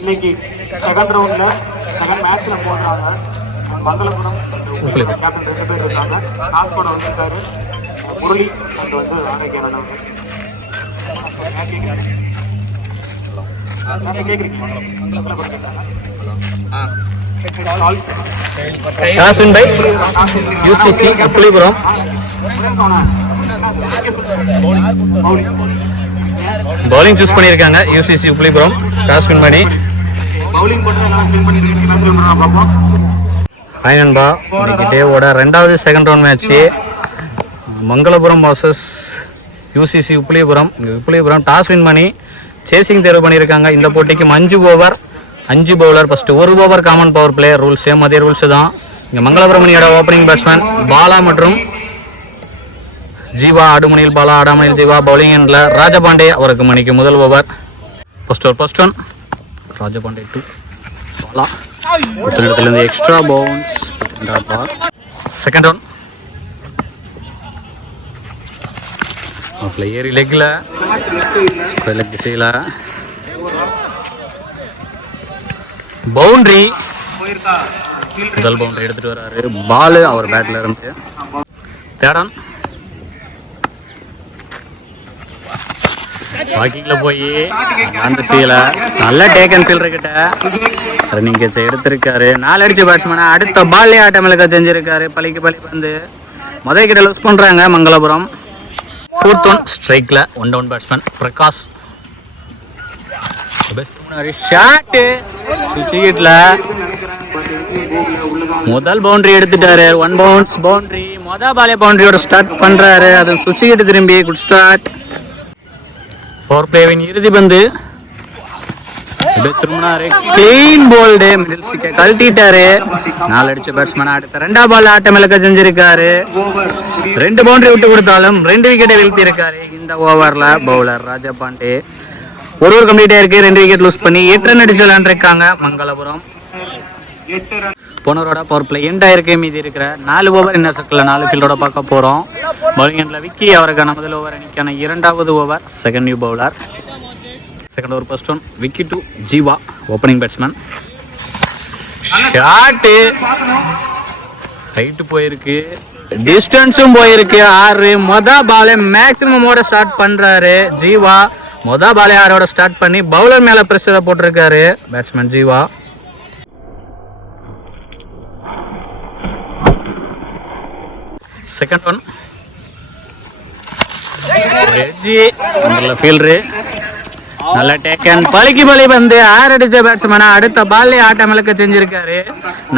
இன்னைக்கு செகண்ட் ரவுண்ட்ல செகண்ட் மேட்ச்ல போடுறாங்க. மங்களபுரம் கேப்டன் 2 பேர் இருக்காங்க. டாஸ் போட வந்திருக்காரு Murali and Arokiyam. Toss win by UCC Pulipuram. Bowling choose பண்ணியிருக்காங்க யூசிசி புலிபுரம். டாஸ்வின் பண்ணி ஹாய் நண்பா. இன்னைக்கு டேவோட ரெண்டாவது second round match Mangalapuram versus UCC Uppulipuram. Uppulipuram toss win பண்ணி சேசிங் தேர்வு பண்ணியிருக்காங்க. இந்த போட்டிக்கு 5 over 5 bowler. First 1 over common power player. Rules same அதே ரூல்ஸ் தான். இங்கே மங்களபுரம் அணியோட ஓப்பனிங் பேட்ஸ்மேன் பாலா மற்றும் ஜீவா. ஆடுமணியில் பாலா, ஆடாமணியில் ஜீவா. பவுலிங் எண்டில் ராஜபாண்டே. அவருக்கு மணிக்கு முதல் over. First one Rajapandey 2 Bala. இடத்துலேருந்து எக்ஸ்ட்ரா பவுன்ஸ். செகண்ட் ஒன் ஏறி லெக்கில் ஸ்கொயர் லெக் திசையில் பவுண்டரி. முதல் பவுண்டரி எடுத்துகிட்டு வர்றாரு. பாலு அவர் பேட்டில் இருந்து. தேர்ட் வாக்கிங்கில் போய் அந்த சீல நல்ல டேக் அண்ட் ஃபீல்டர் கிட்ட ரன்னிங் கேட்சை எடுத்திருக்காரு. 4 அடிச்ச பேட்ஸ்மேனை அடுத்த பால்லே ஆட்டமிழக்க செஞ்சிருக்காரு. பலிக்கு பலி வந்து முதல் கிட்ட லூஸ் பண்ணுறாங்க மங்களபுரம். 4th ஒன் ஸ்ட்ரைக்கில் 1 டவுன் பேட்ஸ்மேன் பிரகாஷ். ஷாட்டு சுவிட்சில் முதல் பவுண்டரி எடுத்துட்டாரு. 1 பவுன்ஸ் பவுண்டரி. முதல் பாலே பவுண்டரியோட ஸ்டார்ட் பண்ணுறாரு. அது சுவிட்சிக்கிட்டு திரும்பி குட் ஸ்டார்ட். பவர் பிளேவின் இறுதி பந்து. Clean bowled. மிடில் ஸ்டிக்கை கழட்டிட்டாரு. 4 அடிச்ச பேட்ஸ்மேன் அடுத்த 2ஆம் பால் ஆட்டம் இழக்க செஞ்சிருக்காரு. 2 பவுண்டரி விட்டு கொடுத்தாலும் 2 விக்கெட்டை வீழ்த்தி இருக்காரு. இந்த ஓவர்ல பவுலர் ராஜபாண்டே ஒரு கம்ப்ளீட் ஆயிருக்கு. 2 விக்கெட் லூஸ் பண்ணி 8 ரன் அடிச்சு விளையாண்டுருக்காங்க மங்களபுரம். போனவரோட பவர் பிளே எண்ட் ஆயிருக்கு. மீதி இருக்கிற 4 ஓவர் இன்னர் சர்க்கிள் 4 ஃபீல்டோட பார்க்க போகிறோம். பவுலிங் எண்டில் விக்கி. அவருக்கான முதல் ஓவர் அணிக்கான 2வது over. Second new bowler. Second over first one Vicky 2 Jeeva opening batsman. Shot height போயிருக்கு. டிஸ்டன்ஸும் போயிருக்கு. 6. மொதல் பாலே மேக்ஸிமமோட ஸ்டார்ட் பண்ணுறாரு ஜீவா. மொதல் பாலே 6ஓட ஸ்டார்ட் பண்ணி பவுலர் மேலே ப்ரெஷரை போட்டிருக்காரு batsman Jeeva. Second one fielder நல்ல டேக்கன். பலிக்கு பலி வந்து 6 அடிச்ச பேட்ஸ்மேனா அடுத்த பால்ல ஆட்டம் இழக்க செஞ்சிருக்காரு.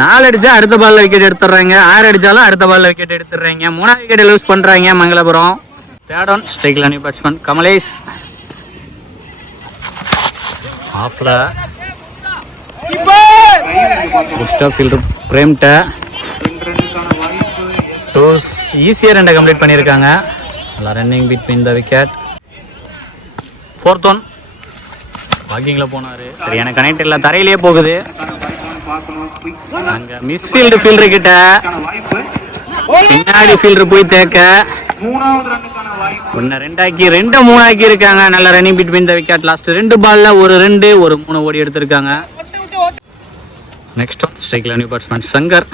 4 அடிச்சா அடுத்த பால்ல விக்கெட் எடுத்துடுறாங்க. 6 அடிச்சாலும் அடுத்த பால்ல விக்கெட் எடுத்துடுறாங்க. 3ஆவது விக்கெட் லூஸ் பண்றாங்க மங்களபுரம். தேர்ட் ஒன் ஸ்ட்ரைக்ல நியூ பேட்ஸ்மேன் கமலேஷ். ஆஃப்ல ஃபீல்டர் பிரேம்ட ஈஸியாக 2 கம்ப்ளீட் பண்ணியிருக்காங்க. நல்லா running between the wicket. 4th one வாக்கிங்கில் போனார். சரியான கனெக்ட் இல்லை. தரையிலே போகுது. அங்கே மிஸ் ஃபீல்டர் கிட்ட பின்னாடி ஃபீல்டர் போய் தேக்க 1 2 ஆக்கி 2 3 ஆக்கி இருக்காங்க. நல்ல running between the wicket. Last 2 பால்ல 1 2 1 3 ஓடி எடுத்திருக்காங்க. நெக்ஸ்ட் ஒன் ஸ்ட்ரைக்ல new batsman Shankar.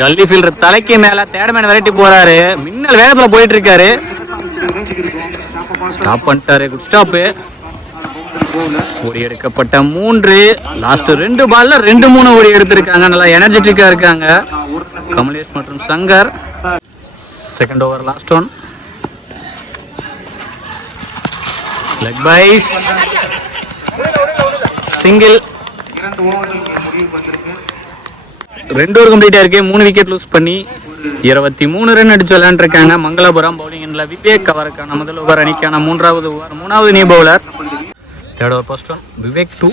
Gully fielder தலைக்கு மேல தேர்ட்மேன் விரட்டி போறாரு. மின்னல் வேகத்துல போயிட்டு இருக்காரு. ஸ்டாப் பண்ணிட்டாரு. Good stop. ஓடி எடுக்கப்பட்ட 3. லாஸ்ட் 2 பால்ல 2 3 ஓடி எடுத்திருக்காங்க. நல்லா எனர்ஜெட்டிக்கா இருக்காங்க கமலேஷ் மற்றும் Shankar. Second over last one leg பைஸ் சிங்கிள். 2 ஓவர் கம்ப்ளீட் ஆயிருக்கு. 3 விக்கெட் லூஸ் பண்ணி 23 ரன் அடிச்சு விளையாண்டுருக்காங்க மங்களபுரம். பவுலிங் எண்டில் விவேக். அவருக்கான முதல் ஓவர் அணிக்கான 3வது ஓவர். 3வது new bowler. Third over first one Vivek 2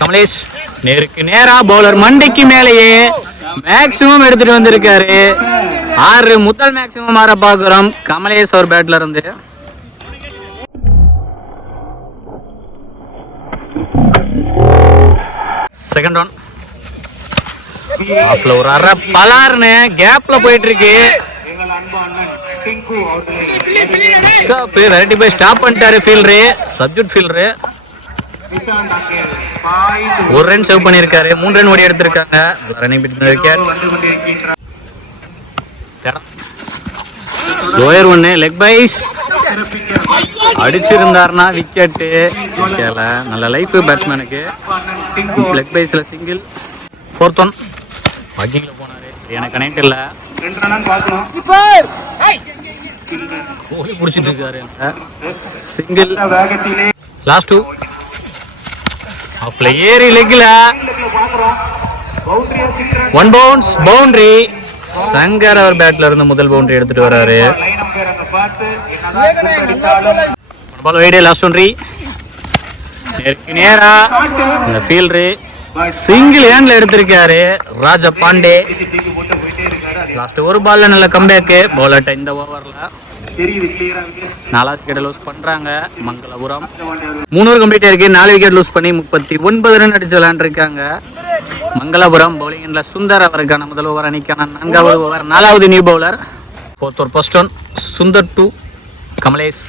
Kamalesh. நேருக்கு நேரா பவுலர் மண்டைக்கு மேலேயே மேக்சிமம் எடுத்துட்டு வந்திருக்காரு. 6 முதல் மேக்சிமம் மாற பார்க்குறோம் கமலேஷ் அவர் பேட்ல இருந்து. செகண்ட் ஒன் ஒரு அரை பலார்னு கேப்ல போயிட்டு இருக்கு. டிங்கு அவர்களை வெரைட்டி போய் ஸ்டாப் பண்ணிட்டாரு ஃபீல்டரு, சப்ஜெக்ட் ஃபீல்டரு. நிஷாந்த் அங்கே பாயிண்ட் ஒரு ரன் சேவ் பண்ணியிருக்காரு, 3 ரன் ஓடி எடுத்திருக்காங்க. Running between wicket. வந்து கொண்டிருக்கின்றார். லோயர் ஒன்று லெக் பைஸ் அடிச்சிருந்தாருன்னா விக்கெட்டு. நல்ல லைஃப் பேட்ஸ்மேனுக்கு. லெக் பைஸ்ல சிங்கிள். 4th ஒன் வாக்கிங்ல போனாரு, சரியான கனெக்ட் இல்லை. 2 ரன் பார்க்கணும். கோலி பிடிச்சிட்டு இருக்காரு. சிங்கிள். வேகத்திலே லாஸ்ட் 2 ஆஃப்ல ஏறி லெக்ல பார்க்கிறோம். பவுண்டரியா சிக்ஸ் 1 பவுன்ஸ் பவுண்டரி. சங்கர் அவர் பேட்ல இருந்து முதல் பவுண்டரி எடுத்துட்டு வராரு. லைன் அம்பையர் அங்க பார்த்து என்னதான் அடித்தாலும் பால் வைடே. லாஸ்ட் ஒன்ரி நேரா இந்த ஃபீல்டரு சிங்கிள் ஹேண்ட்ல எடுத்திருக்காரு ராஜா பாண்டே. தூக்கி போட்டு போயிட்டே இருக்காரு. லாஸ்ட் ஒரு பால்ல நல்ல கம்பேக்கு. பவுலர்ட்ட இந்த ஓவர்ல தெரியுது கிளியரா இருக்கு. 4வது விக்கெட் லூஸ் பண்றாங்க மங்களபுரம். 3 ஓவர் கம்ப்ளீட் ஆயிருக்கு. 4 விக்கெட் லூஸ் பண்ணி 39 ரன் அடிச்சு விளையாண்டுருக்காங்க மங்களபுரம். பவுலிங்ல சுந்தர் அவருக்கான முதல் ஓவர் அணிக்கான 4வது ஓவர். 4வது new bowler. 4th over first one Sundar to Kamalesh.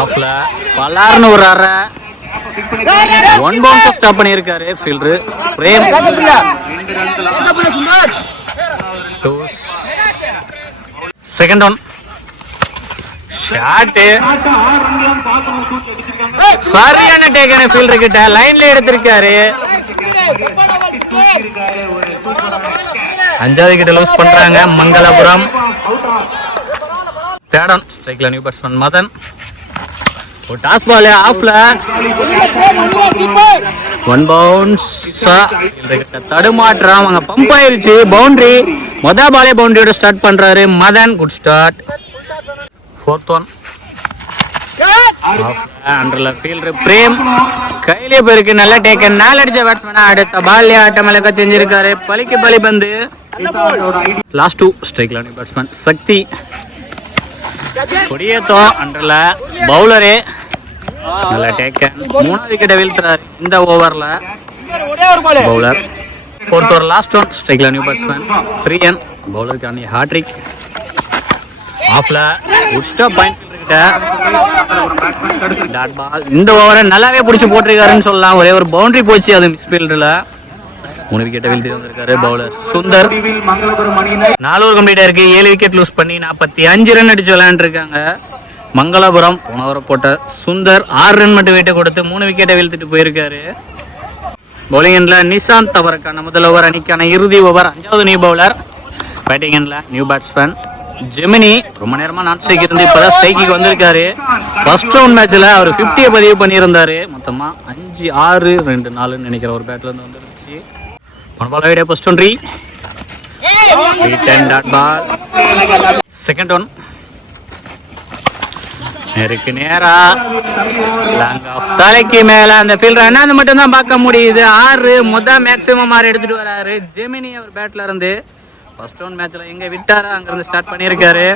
ஆஃப்ல பலார்னு ஒரு அரை. 1 பவுன்ஸ் ஸ்டாப் பண்ணியிருக்காரு fielder Prem. Second one shot. சரியான டேக்கான ஃபீல்டர் கிட்ட லைன்ல எடுத்திருக்காரு. 5வது விக்கெட் லூஸ் பண்றாங்க மங்களபுரம். தேர்ட் ஒன் ஸ்ட்ரைக்ல நியூ பேட்ஸ்மேன் மதன். ஒரு டாஸ் பால் ஆஃப்ல 1 பவுன்ஸ். தடுமாற்றம் அங்க பம்ப் ஆயிருச்சு. பவுண்டரி. பாலே பவுண்டரியோட ஸ்டார்ட் பண்றாரு Madhan. Good start. 4th one அண்டர்ல ஃபீல்டர் பிரேம் கையிலே போயிருக்கு. நல்ல டேக்கன். 4 அடிச்ச பேட்ஸ்மேனா அடுத்த பால்லே ஆட்டம் இழக்க செஞ்சிருக்காரு. பலிக்கு பலி பந்து. லாஸ்ட் 2 ஸ்ட்ரைக்ல பேட்ஸ்மேன் சக்தி. கொடியேத்தம் அண்டர்ல பவுலரே நல்ல டேக்கன். 3வது விக்கெட்டை வீழ்த்துறாரு இந்த ஓவர்ல bowler. 4th over last one ஸ்ட்ரைக்ல நியூ பேட்ஸ்மேன் பிரியன். பவுலருக்கான ஹாட்ரிக். ஆஃப்ல குட் ஸ்டாப் பாயிண்ட் கிட்ட டாட் பால். இந்த ஓவரை நல்லாவே பிடிச்சி போட்டிருக்காருன்னு சொல்லலாம். ஒரே ஒரு பவுண்டரி போச்சு, அது மிஸ் ஃபீல்டில். 3 விக்கெட்டை வீழ்த்தி வந்திருக்காரு பவுலர் சுந்தர். மங்களபுரம் அணியினர் 4 ஓவர் கம்ப்ளீட் ஆயிருக்கு. 7 விக்கெட் லூஸ் பண்ணி 45 ரன் அடிச்சு விளையாண்டுருக்காங்க மங்களபுரம். போன ஓவரை போட்ட சுந்தர் 6 ரன் மட்டும் வெயிட்டை கொடுத்து 3 விக்கெட்டை வீழ்த்திட்டு போயிருக்காரு. பவுலிங் எண்ட்ல நிஷாந்த் அவருக்கான முதல் ஓவர் அணிக்கான இறுதி ஓவர். 5வது நியூ பவுலர். பேட்டிங் எண்ட்ல நியூ பேட்ஸ்மேன் ஜெமினி. ரொம்ப நேரமா நான் ஸ்ட்ரைக் இருந்து இப்பதான் ஸ்ட்ரைக்கு வந்திருக்காரு. ஃபர்ஸ்ட் ரவுண்ட் மேட்ச்ல அவர் 50 பதிவு பண்ணியிருந்தாரு. மொத்தமா 5 6 2 4 நினைக்கிற ஒரு பேட்ல இருந்து வந்துருச்சு. பால் ஐடியா ஃபர்ஸ்ட் ஒன்ரி டாட் பால். செகண்ட் ஒன் நேருக்கு நேரா லாங் ஆஃப் தலைக்கு மேல அந்த ஃபீல்டர் என்ன மட்டும் தான் பார்க்க முடியுது. 6 மேக்ஸிமம் 6 எடுத்துட்டு வராரு ஜெமினி அவர் பேட்ல இருந்து. ஃபர்ஸ்ட் ஒன் மேட்ச்ல எங்க விட்டாரா அங்க இருந்து ஸ்டார்ட் பண்ணியிருக்காரு.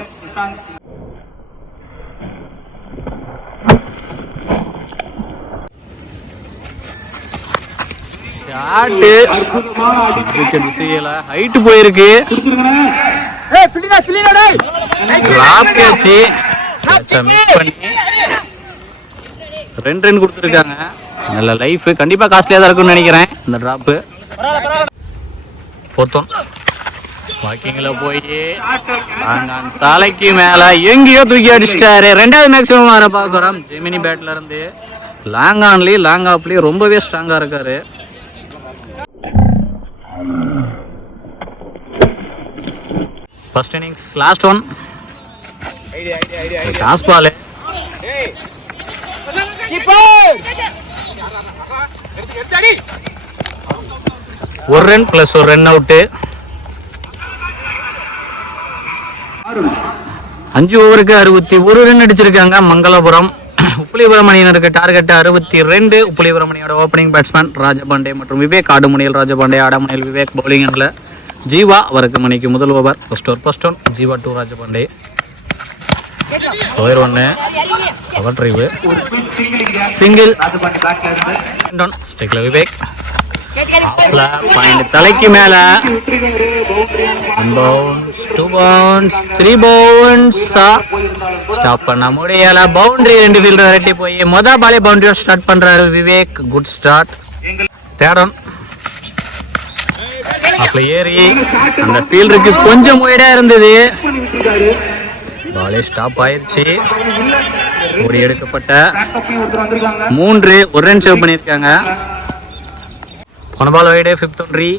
விக்கெட் செய்யல. ஹைட் போயிருக்கு. மிஸ் பண்ணி 2 ரன் கொடுத்துருக்காங்க. நல்ல லைஃப். கண்டிப்பா காஸ்ட்லியா தான் இருக்கும்னு நினைக்கிறேன் இந்த டிராப். 4th ஒன் வாக்கிங்ல போய் தலைக்கு மேல எங்கேயோ தூக்கி அடிச்சிட்டாரு. 2வது மேக்ஸிமம் வர பாக்குறோம் ஜெமினி பேட்ல இருந்து. லாங் ஆன்லயும் லாங் ஆஃப்லயும் ரொம்பவே ஸ்ட்ராங்கா இருக்காரு. First innings last one toss ball. 1 run plus 1 run out. 5 ஓவருக்கு 61 ரன் அடிச்சிருக்காங்க மங்களபுரம். உப்புலிபுரம் அணியினருக்கு டார்கெட் 62. உப்புலிபுரம் அணியோட ஓப்பனிங் பேட்ஸ்மேன் ராஜபாண்டே மற்றும் விவேக். ஆடுமுனையில் ராஜபாண்டே, ஆடமுனையில் விவேக். பவுலிங் எண்ட்ல ஜீவா அவருக்கு மணிக்கு முதல் over. First one Jeeva to Rajapandey. Over 1 cover drive single. ஸ்ட்ரைக்ல விவேக். பாயிண்ட் தலைக்கு மேல 1 பவுன்ஸ் 2 பவுன்ஸ் 3 பவுன்ஸ் ஸ்டாப் பண்ண முடியல. பவுண்டரி 2 ஃபீல்டர் விரட்டி போய் மொத பாலே பவுண்டரியோட ஸ்டார்ட் பண்றாரு விவேக். Good start. தேர்ட் அப்ப ஏறி அந்த ஃபீல்டருக்கு கொஞ்சம் ஒய்டா இருந்தது. பாலே ஸ்டாப் ஆயிருச்சு. ஓடி எடுக்கப்பட்ட 3 1 ரன் சேவ் பண்ணியிருக்காங்க. போன ball wide 5th boundary.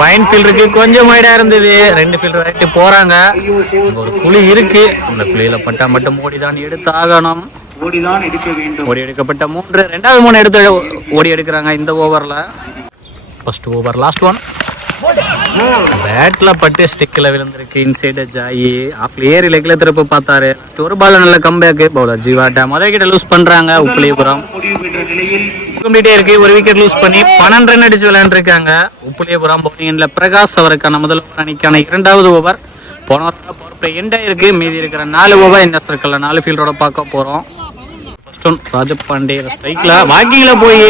Point ஃபீல்டருக்கு கொஞ்சம் ஒய்டா இருந்தது. 2 ஃபீல்டர் விரட்டி போறாங்க. ஒரு குழி இருக்கு. அந்த குழியில பட்டா மட்டும் ஓடி தான் எடுத்து ஆகணும். ஓடி எடுக்கப்பட்ட 3 2வது 3 எடுத்து ஓடி எடுக்கிறாங்க இந்த ஓவர்ல. First over last one. பேட்ல பட்டு ஸ்டிக்ல விழுந்திருக்கு. இன்சைட் ஜாயி ஆஃப் ஏரி லெக்ல திருப்ப பார்த்தாரு. ஒரு பால் நல்ல கம்பேக். பவுலர் ஜீவாட்டா முதல் விக்கெட் லூஸ் பண்றாங்க. உப்புலியபுரம் கம்ப்ளீட்டே இருக்கு. ஒரு விக்கெட் லூஸ் பண்ணி 12 ரன் அடிச்சு விளையாண்டுருக்காங்க. உப்புலியபுரம் பவுலிங்ல பிரகாஷ் அவருக்கான முதல் ஓவர் அணிக்கான 2வது ஓவர். போன ஓவர் பவர் எண்டா இருக்கு. மீதி இருக்கிற 4 ஓவர் இந்த சர்க்கிள்ல 4 ஃபீல்டரோட பார்க்க போறோம். ராஜபாண்டே ஸ்ட்ரைக்ல வாக்கிங்ல போய்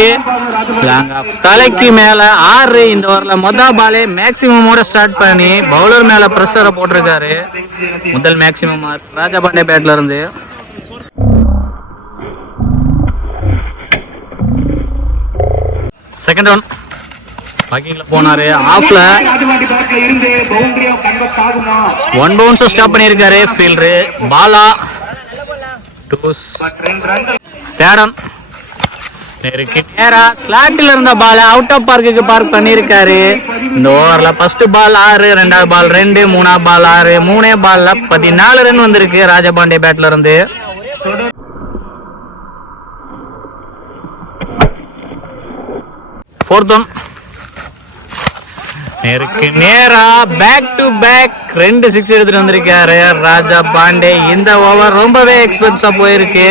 லாங் ஆஃப் தலைக்கு மேல 6. இந்த ஓவர்ல மொத பாலே மேக்ஸிமமோட ஸ்டார்ட் பண்ணி பவுலர் மேல பிரஷரை போட்டிருக்காரு. முதல் மேக்ஸிமம் ராஜபாண்டே பேட்ல இருந்து. செகண்ட் ஒன் வாக்கிங்ல போனாரு. ஆஃப்ல 1 பவுன்ஸ் ஸ்டாப் பண்ணியிருக்காரு ஃபீல்டரு பாலா. தேடம் நேரா ஸ்லாட்டில் இருந்த பால் அவுட் ஆஃப் பார்க்குக்கு பார்க் பண்ணியிருக்காரு. இந்த ஓவர்ல ஃபர்ஸ்ட் பால் 6, 2வது பால் 2, 3வது பால் 6, 3 பால்ல 14 ரன் வந்திருக்கு ராஜபாண்டே பேட்ல இருந்து. ஃபோர்த் ஒன் நேரா பேக் டு பேக் 2 6 எடுத்துட்டு வந்திருக்காரு ராஜா பாண்டே. இந்த ஓவர் ரொம்பவே எக்ஸ்பென்ஸா போயிருக்கு.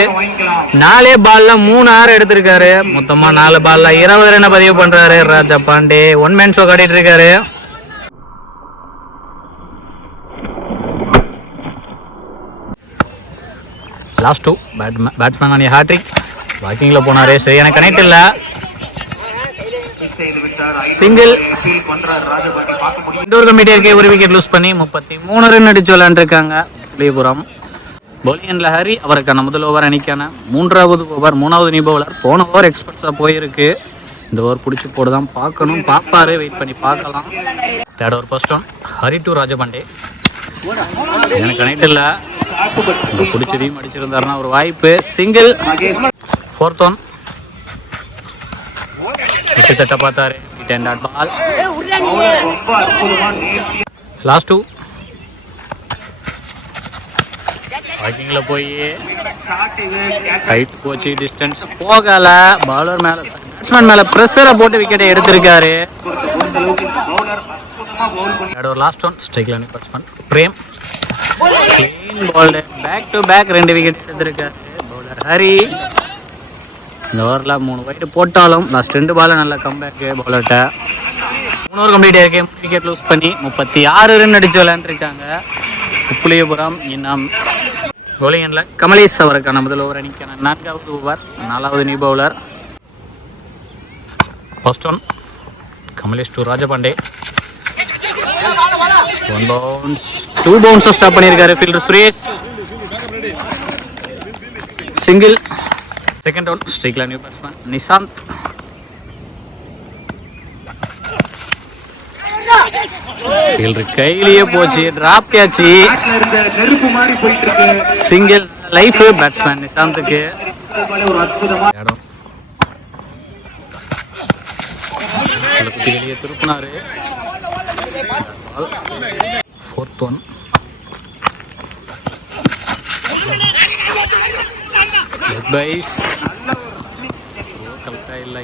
4 பால்ல 3 6 எடுத்திருக்காரு. மொத்தமா 4 பால்ல 20 ரன் பதிவு பண்றாரு ராஜா பாண்டே. 1 மேன் ஷோ காட்டிட்டு இருக்காரு. Last 2 batsman hat trick. வாக்கிங்ல போனாரு. சரியான கனெக்ட் இல்ல. சிங்கிள். இண்டோர் கமிட்டி இருக்கே. ஒரு விக்கெட் லூஸ் பண்ணி 33 ரன் அடிச்சு விளையாண்டுருக்காங்க உப்புலியபுரம். பவுலிங்ல ஹரி அவருக்கான முதல் ஓவர் அணிக்கான 3வது ஓவர். 3வது நீ பவுலர். போன ஓவர் எக்ஸ்பர்ட்ஸா போயிருக்கு. இந்த ஓவர் பிடிச்சி போடுதான் பார்க்கணும். பார்ப்பாரு. வெயிட் பண்ணி பார்க்கலாம். Third over first one Hari to Rajapandey. எனக்கு கனெக்ட் இல்லை. பிடிச்சதையும் அடிச்சிருந்தாருன்னா ஒரு வாய்ப்பு. சிங்கிள். ஃபோர்த் ஒன் தட்ட பார்த்தாரு. பால் லாஸ்ட் 2 வாக்கிங்ல போய் ஹைட் போச்சு. டிஸ்டன்ஸ் போகல. பவுலர் மேல பேட்ஸ்மேன் மேல பிரஷரை போட்டு விக்கெட்டை எடுத்திருக்காரு. லாஸ்ட் ஒன் ஸ்ட்ரைக்ல batsman Prem. Back to back 2 wicket எடுத்திருக்காரு பவுலர் ஹரி. இந்த ஓவரில் 3 வைட்டு போட்டாலும் லாஸ்ட் 2 பால் நல்ல கம்பேக் பவுலர்கிட்ட. 3 ஓவர் கம்ப்ளீட் ஆயிருக்கு. 3 விக்கெட் லூஸ் பண்ணி 36 ரன் அடிச்சு விளையாண்டுருக்காங்க உப்புலியபுரம். இன்னும் பவுலிங் எண்ணில் கமலேஷ் அவருக்கான முதல் ஓவர் அணிக்கான 4வது ஓவர். 4வது new bowler. First one Kamalesh to Rajapandey. 1 bounce 2 bounce stop பண்ணியிருக்காரு fielder Suresh. Single. Second one ஸ்ட்ரைக்ல நியூ பேட்ஸ்மேன் நிசாந்த். ஃபீல்டர் கையிலேயே போச்சு. டிராப் கேட்சி. சிங்கிள். லைஃப் பேட்ஸ்மேன் நிசாந்துக்கு. வெளியே திருப்பினாரு. ஃபோர்த் ஒன்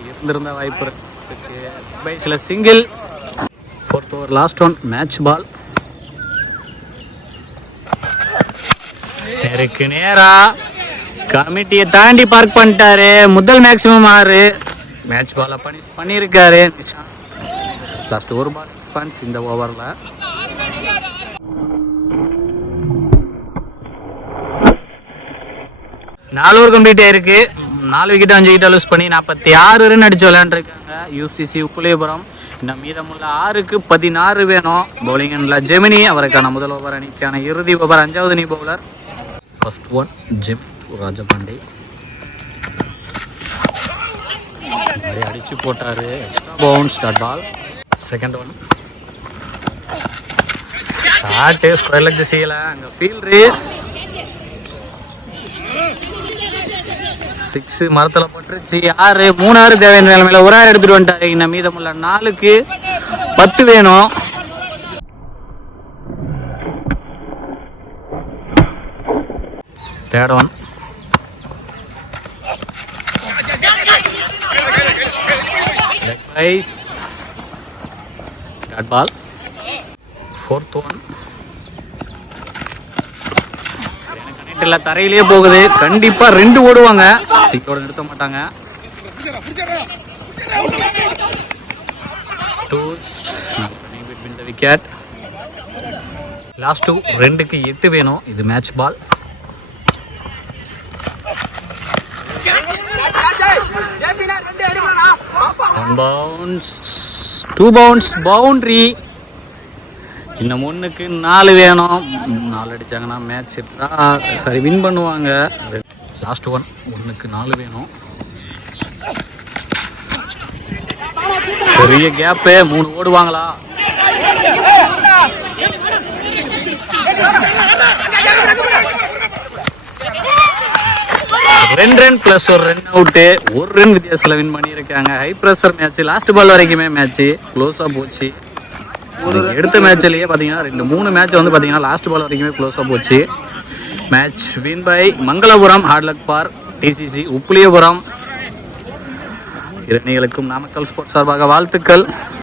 இருந்திருந்த வாய்ப்பு பைஸ்ல single. Fourth over last one match ball. நேருக்கு நேரா கமிட்டியை தாண்டி பார்க் பண்ணிட்டாரு. முதல் மேக்ஸிமம் 6 மேட்ச் பால பண்ணியிருக்காரு. லாஸ்ட் ஒரு பால் எக்ஸ்பான்ஸ் இந்த ஓவரில். 4 ஓவர் கம்ப்ளீட் ஆயிருக்கு. 4 விக்கெட் 5 விக்கெட் லூஸ் பண்ணி 46 ரன் அடிச்சு விளையாண்டுருக்காங்க யூசிசி உப்புலியபுரம். இன்னும் மீதமுள்ள 6க்கு 16 வேணும். பவுலிங் எண்ணில் ஜெமினி, அவருக்கான முதல் ஓவர் அணிக்கான இறுதி ஓவர் 5வது new bowler. First one Jem Rajapandi அடிச்சு போட்டாரு. Extra bounce dot ball. Second one shot square leg திசையில் அங்கே ஃபீல்டு 6 மரத்தில் போட்டுருச்சு. 6 3 தேவையான நிலைமையில் ஒரு 6 எடுத்துட்டு வந்துட்டாரு. இன்னும் மீதமுள்ள 4க்கு 10 வேணும். Third one leg byes dot ball. Fourth one கனெக்டில் தரையிலேயே போகுது. கண்டிப்பா 2 ஓடுவாங்க, சிக்கோட நிறுத்த மாட்டாங்க. விக்கெட் லாஸ்ட் 2க்கு 8 வேணும். இது match ball. One bounce 2 bounce boundary. இன்னும் 1க்கு 4 வேணும். 4 அடிச்சாங்கன்னா மேட்ச் சரி வின் பண்ணுவாங்க. லாஸ்ட் ஒன் 1க்கு 4 வேணும். பெரிய கேப்பு, 3 ஓடுவாங்களா? ரெண்டு ரன் பிளஸ் ஒரு ரன் அவுட்டு, 1 ரன் வித்தியாசத்தில் வின் பண்ணியிருக்காங்க. High pressure match, last ball வரைக்குமே மேட்ச் க்ளோஸாக போச்சு. எடுத்த மேட்ச்லேயே பார்த்தீங்கன்னா 3 மேட்ச் வந்து பார்த்தீங்கன்னா லாஸ்ட் பால் வரைக்குமே க்ளோஸாக போச்சு. Match win by Mangalapuram hard luck for TCC Uppuliyapuram. இரணிகளுக்கும் நாமக்கல் ஸ்போர்ட்ஸ் சார்பாக வாழ்த்துக்கள்.